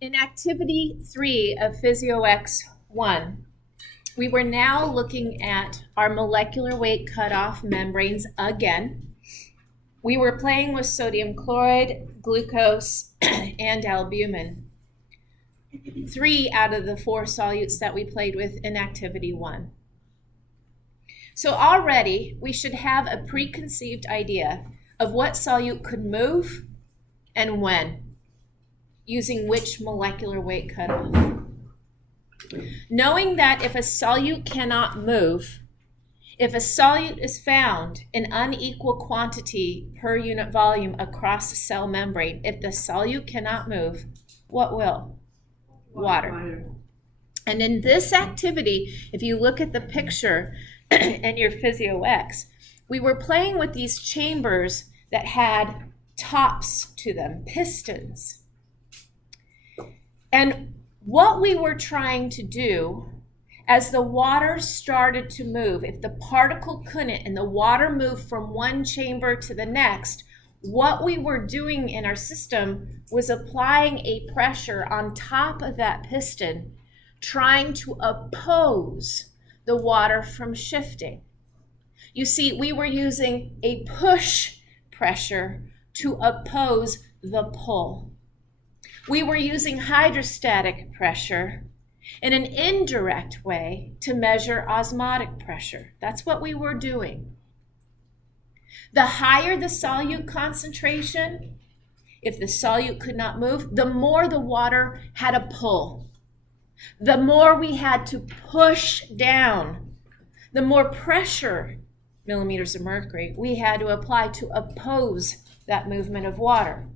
In activity 3 of physioEx1, we were now looking at our molecular weight cutoff membranes again. We were playing with sodium chloride, glucose, and albumin. 3 out of the 4 solutes that we played with in activity 1. So already we should have a preconceived idea of what solute could move and when, using which molecular weight cutoff. Knowing that if a solute cannot move, if a solute is found in unequal quantity per unit volume across the cell membrane, if the solute cannot move, what will? Water. And in this activity, if you look at the picture in your physioEx, we were playing with these chambers that had tops to them, pistons. And what we were trying to do, as the water started to move, if the particle couldn't and the water moved from one chamber to the next, what we were doing in our system was applying a pressure on top of that piston, trying to oppose the water from shifting. You see, we were using a push pressure to oppose the pull. We were using hydrostatic pressure in an indirect way to measure osmotic pressure. That's what we were doing. The higher the solute concentration, if the solute could not move, the more the water had a pull. The more we had to push down, the more pressure, millimeters of mercury, we had to apply to oppose that movement of water.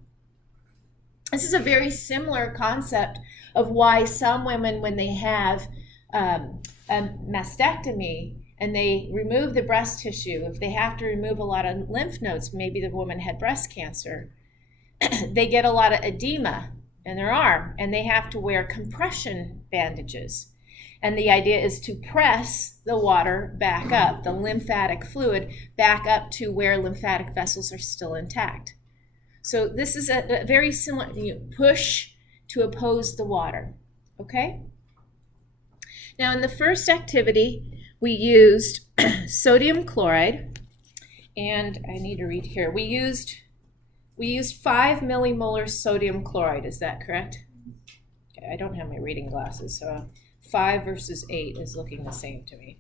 This is a very similar concept of why some women, when they have a mastectomy and they remove the breast tissue, if they have to remove a lot of lymph nodes, maybe the woman had breast cancer, they get a lot of edema in their arm and they have to wear compression bandages. And the idea is to press the water back up, the lymphatic fluid back up to where lymphatic vessels are still intact. So this is a very similar, push to oppose the water, okay? Now in the first activity, we used sodium chloride, and I need to read here. We used 5 millimolar sodium chloride, is that correct? Okay, I don't have my reading glasses, so 5 versus 8 is looking the same to me.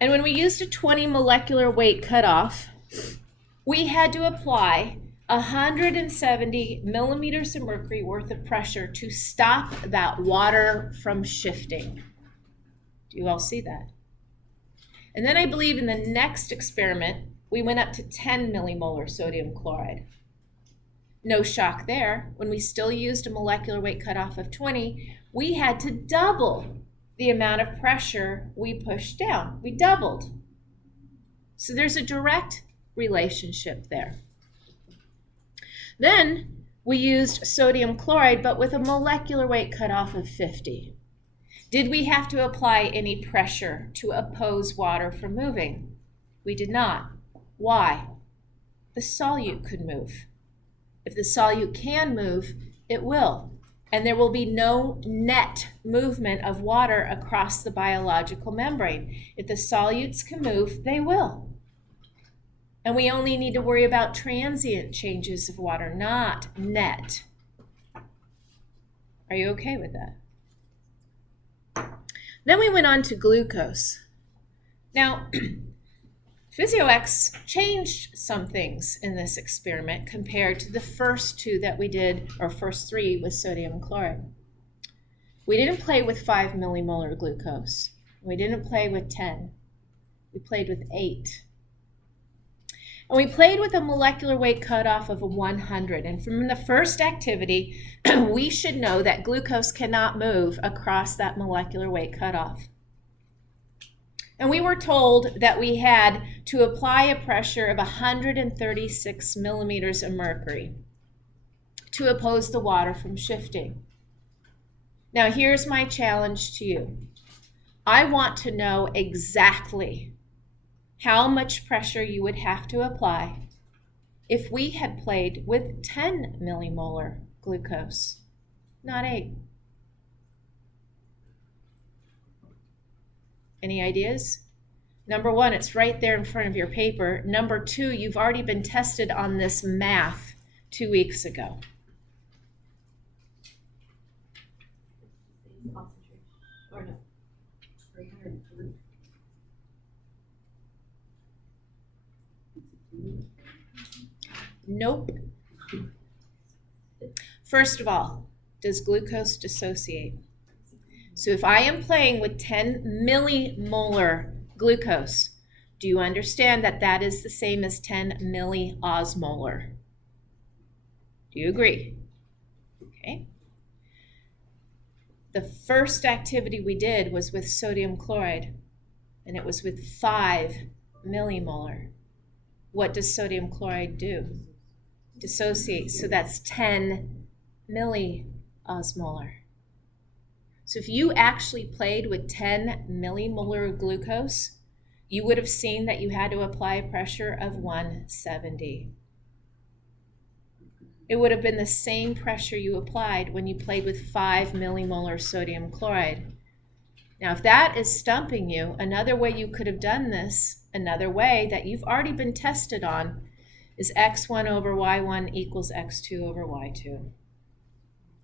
And when we used a 20 molecular weight cutoff, we had to apply 170 millimeters of mercury worth of pressure to stop that water from shifting. Do you all see that? And then I believe in the next experiment, we went up to 10 millimolar sodium chloride. No shock there. When we still used a molecular weight cutoff of 20, we had to double the amount of pressure we pushed down. We doubled. So there's a direct relationship there. Then we used sodium chloride, but with a molecular weight cutoff of 50. Did we have to apply any pressure to oppose water from moving? We did not. Why? The solute could move. If the solute can move, it will. And there will be no net movement of water across the biological membrane. If the solutes can move, they will. And we only need to worry about transient changes of water, not net. Are you okay with that? Then we went on to glucose. Now, physioEx changed some things in this experiment compared to the first 2 that we did, or first 3 with sodium chloride. We didn't play with 5 millimolar glucose. We didn't play with 10. We played with 8. And we played with a molecular weight cutoff of 100. And from the first activity, we should know that glucose cannot move across that molecular weight cutoff. And we were told that we had to apply a pressure of 136 millimeters of mercury to oppose the water from shifting. Now here's my challenge to you. I want to know exactly how much pressure you would have to apply if we had played with 10 millimolar glucose? Not 8. Any ideas? Number 1, it's right there in front of your paper. Number 2, you've already been tested on this math 2 weeks ago. Or no, 303. Nope. First of all, does glucose dissociate? So if I am playing with 10 millimolar glucose, do you understand that that is the same as 10 milliosmolar? Do you agree? Okay. The first activity we did was with sodium chloride, and it was with 5 millimolar. What does sodium chloride do? Dissociate. So that's 10 milliosmolar. So if you actually played with 10 millimolar glucose, you would have seen that you had to apply a pressure of 170. It would have been the same pressure you applied when you played with 5 millimolar sodium chloride. Now, if that is stumping you, another way you could have done this, another way that you've already been tested on, is x1 over y1 equals x2 over y2.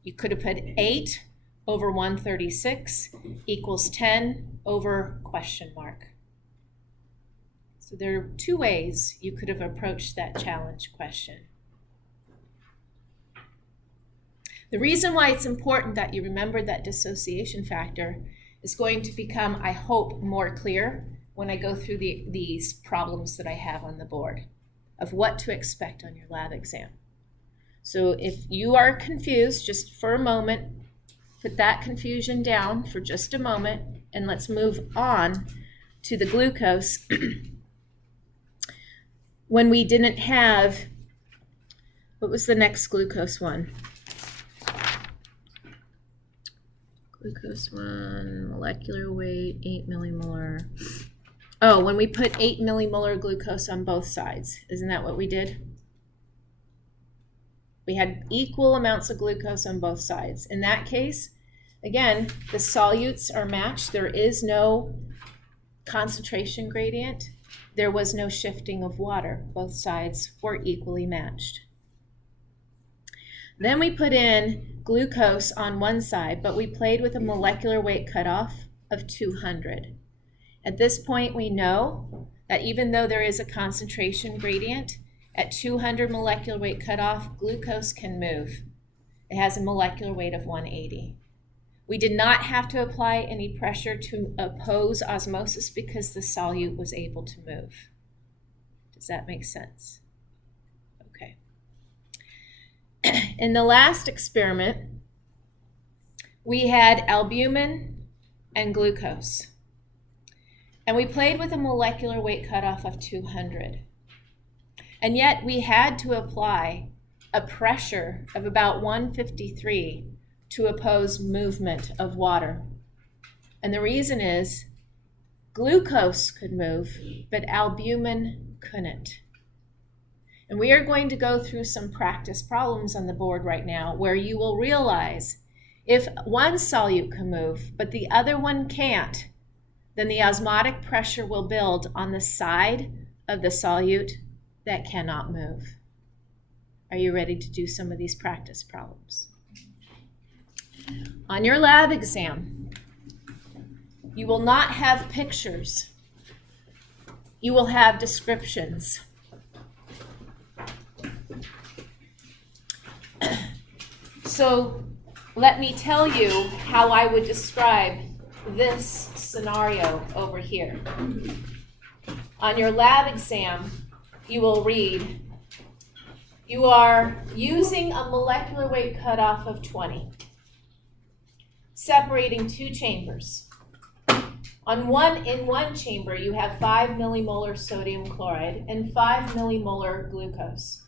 You could have put 8 over 136 equals 10 over question mark. So there are 2 ways you could have approached that challenge question. The reason why it's important that you remember that dissociation factor is going to become, I hope, more clear when I go through these problems that I have on the board of what to expect on your lab exam. So if you are confused, just for a moment, put that confusion down for just a moment, and let's move on to the glucose. When we didn't have, what was the next glucose one? Glucose 1, molecular weight, 8 millimolar. Oh, when we put 8 millimolar glucose on both sides. Isn't that what we did? We had equal amounts of glucose on both sides. In that case, again, the solutes are matched. There is no concentration gradient. There was no shifting of water. Both sides were equally matched. Then we put in glucose on one side, but we played with a molecular weight cutoff of 200. At this point, we know that even though there is a concentration gradient, at 200 molecular weight cutoff, glucose can move. It has a molecular weight of 180. We did not have to apply any pressure to oppose osmosis because the solute was able to move. Does that make sense? Okay. In the last experiment, we had albumin and glucose. And we played with a molecular weight cutoff of 200. And yet we had to apply a pressure of about 153 to oppose movement of water. And the reason is glucose could move, but albumin couldn't. And we are going to go through some practice problems on the board right now where you will realize if one solute can move, but the other one can't, then the osmotic pressure will build on the side of the solute that cannot move. Are you ready to do some of these practice problems? On your lab exam, you will not have pictures. You will have descriptions. So let me tell you how I would describe this scenario over here. On your lab exam, you will read, you are using a molecular weight cutoff of 20, separating 2 chambers. In one chamber, you have 5 millimolar sodium chloride and 5 millimolar glucose.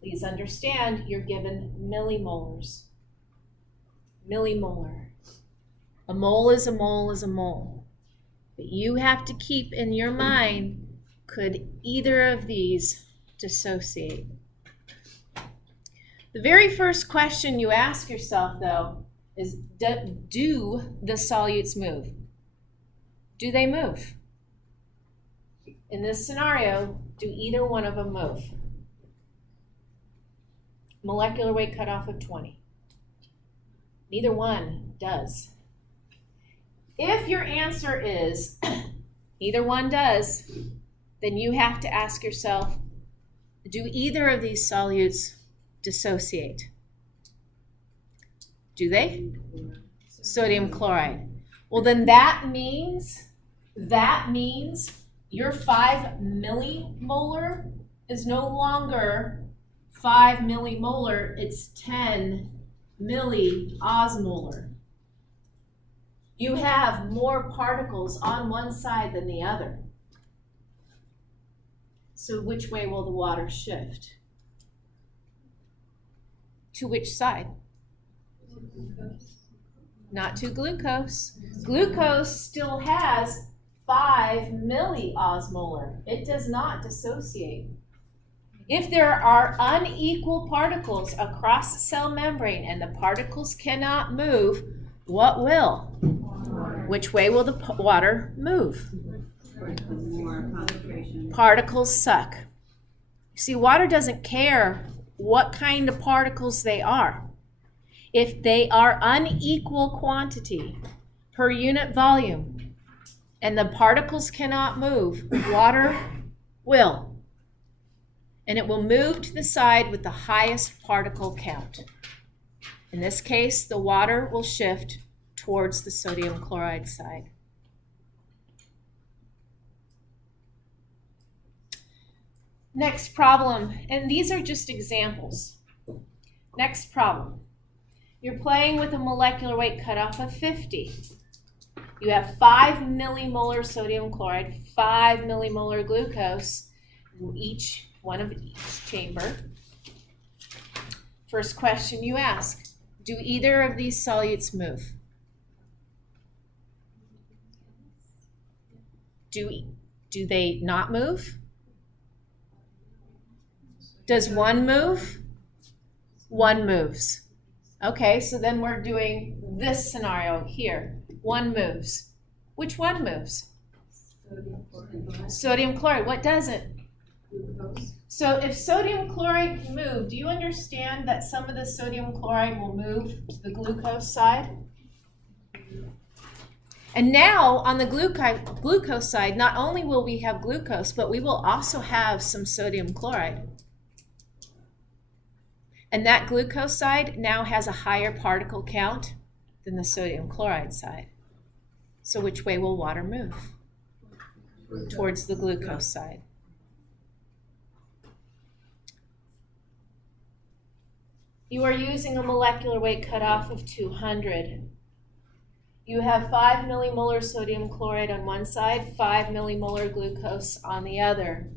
Please understand you're given millimolars. Millimolar. A mole is a mole is a mole. But you have to keep in your mind, could either of these dissociate? The very first question you ask yourself, though, is do the solutes move? Do they move? In this scenario, do either one of them move? Molecular weight cutoff of 20. Neither one does. If your answer is neither one does, then you have to ask yourself, do either of these solutes dissociate? Do they? Sodium chloride. Well, then that means your 5 millimolar is no longer 5 millimolar, it's 10 milliosmolar. You have more particles on one side than the other. So which way will the water shift? To which side? Not to glucose. Glucose still has 5 milliosmolar. It does not dissociate. If there are unequal particles across the cell membrane and the particles cannot move, what will? Which way will the water move? Particles suck. See, water doesn't care what kind of particles they are. If they are unequal quantity per unit volume and the particles cannot move, water will. And it will move to the side with the highest particle count. In this case, the water will shift towards the sodium chloride side. Next problem, and these are just examples. Next problem. You're playing with a molecular weight cutoff of 50. You have 5 millimolar sodium chloride, 5 millimolar glucose, in each one of each chamber. First question you ask, do either of these solutes move? Do they not move? Does one move? One moves. Okay, so then we're doing this scenario here. One moves. Which one moves? Sodium chloride. What doesn't? So if sodium chloride can move, do you understand that some of the sodium chloride will move to the glucose side? And now on the glucose side, not only will we have glucose, but we will also have some sodium chloride. And that glucose side now has a higher particle count than the sodium chloride side. So which way will water move? Towards the glucose side. You are using a molecular weight cutoff of 200. You have 5 millimolar sodium chloride on one side, 5 millimolar glucose on the other.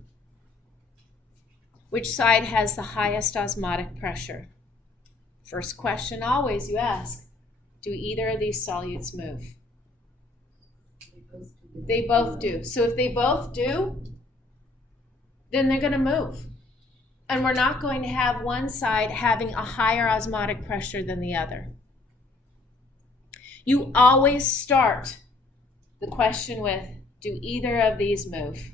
Which side has the highest osmotic pressure? First question always you ask, do either of these solutes move? They both do. So if they both do, then they're going to move. And we're not going to have one side having a higher osmotic pressure than the other. You always start the question with, do either of these move?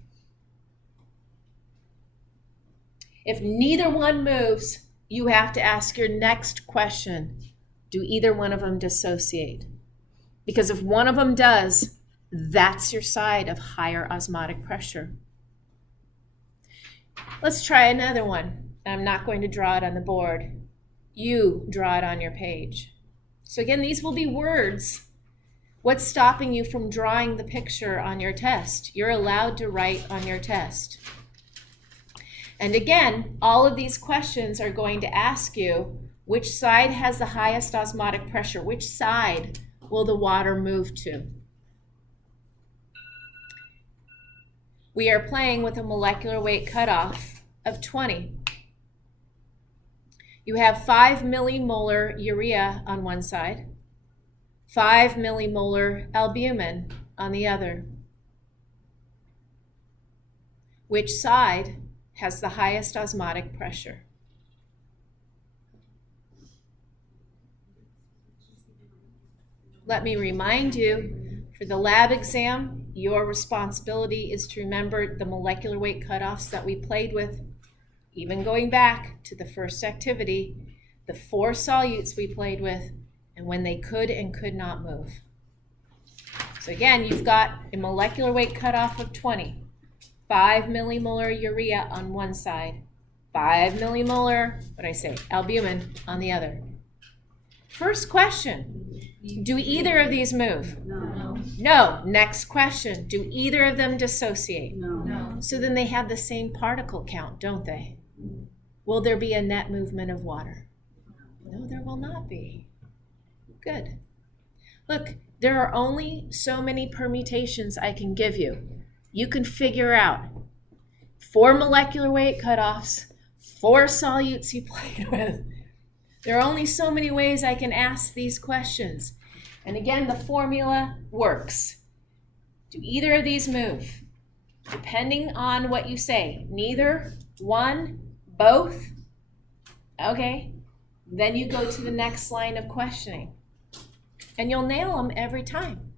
If neither one moves, you have to ask your next question, do either one of them dissociate? Because if one of them does, that's your side of higher osmotic pressure. Let's try another one. I'm not going to draw it on the board. You draw it on your page. So again, these will be words. What's stopping you from drawing the picture on your test? You're allowed to write on your test. And again, all of these questions are going to ask you, which side has the highest osmotic pressure? Which side will the water move to? We are playing with a molecular weight cutoff of 20. You have 5 millimolar urea on one side, 5 millimolar albumin on the other. Which side has the highest osmotic pressure? let me remind you, for the lab exam, your responsibility is to remember the molecular weight cutoffs that we played with, even going back to the first activity, the 4 solutes we played with, and when they could and could not move. So again, you've got a molecular weight cutoff of 20, 5 millimolar urea on one side, 5 millimolar, albumin on the other. First question, do either of these move? No. No. Next question, do either of them dissociate? No. So then they have the same particle count, don't they? Will there be a net movement of water? No, there will not be. Good. Look, there are only so many permutations I can give you. You can figure out 4 molecular weight cutoffs, 4 solutes you played with. There are only so many ways I can ask these questions. And again, the formula works. Do either of these move? Depending on what you say, neither, one, both. Okay, then you go to the next line of questioning. And you'll nail them every time.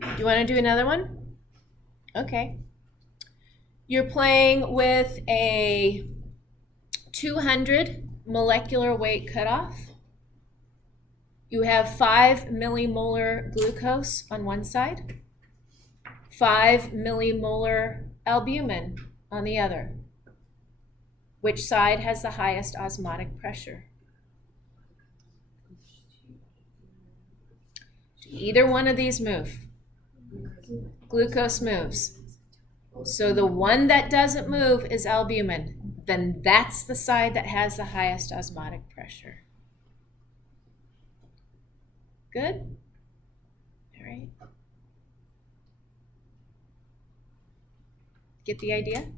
Do you want to do another one? Okay. You're playing with a 200 molecular weight cutoff. You have 5 millimolar glucose on one side, 5 millimolar albumin on the other. Which side has the highest osmotic pressure? Do either one of these move? Glucose moves. So the one that doesn't move is albumin. Then that's the side that has the highest osmotic pressure. Good? All right. Get the idea?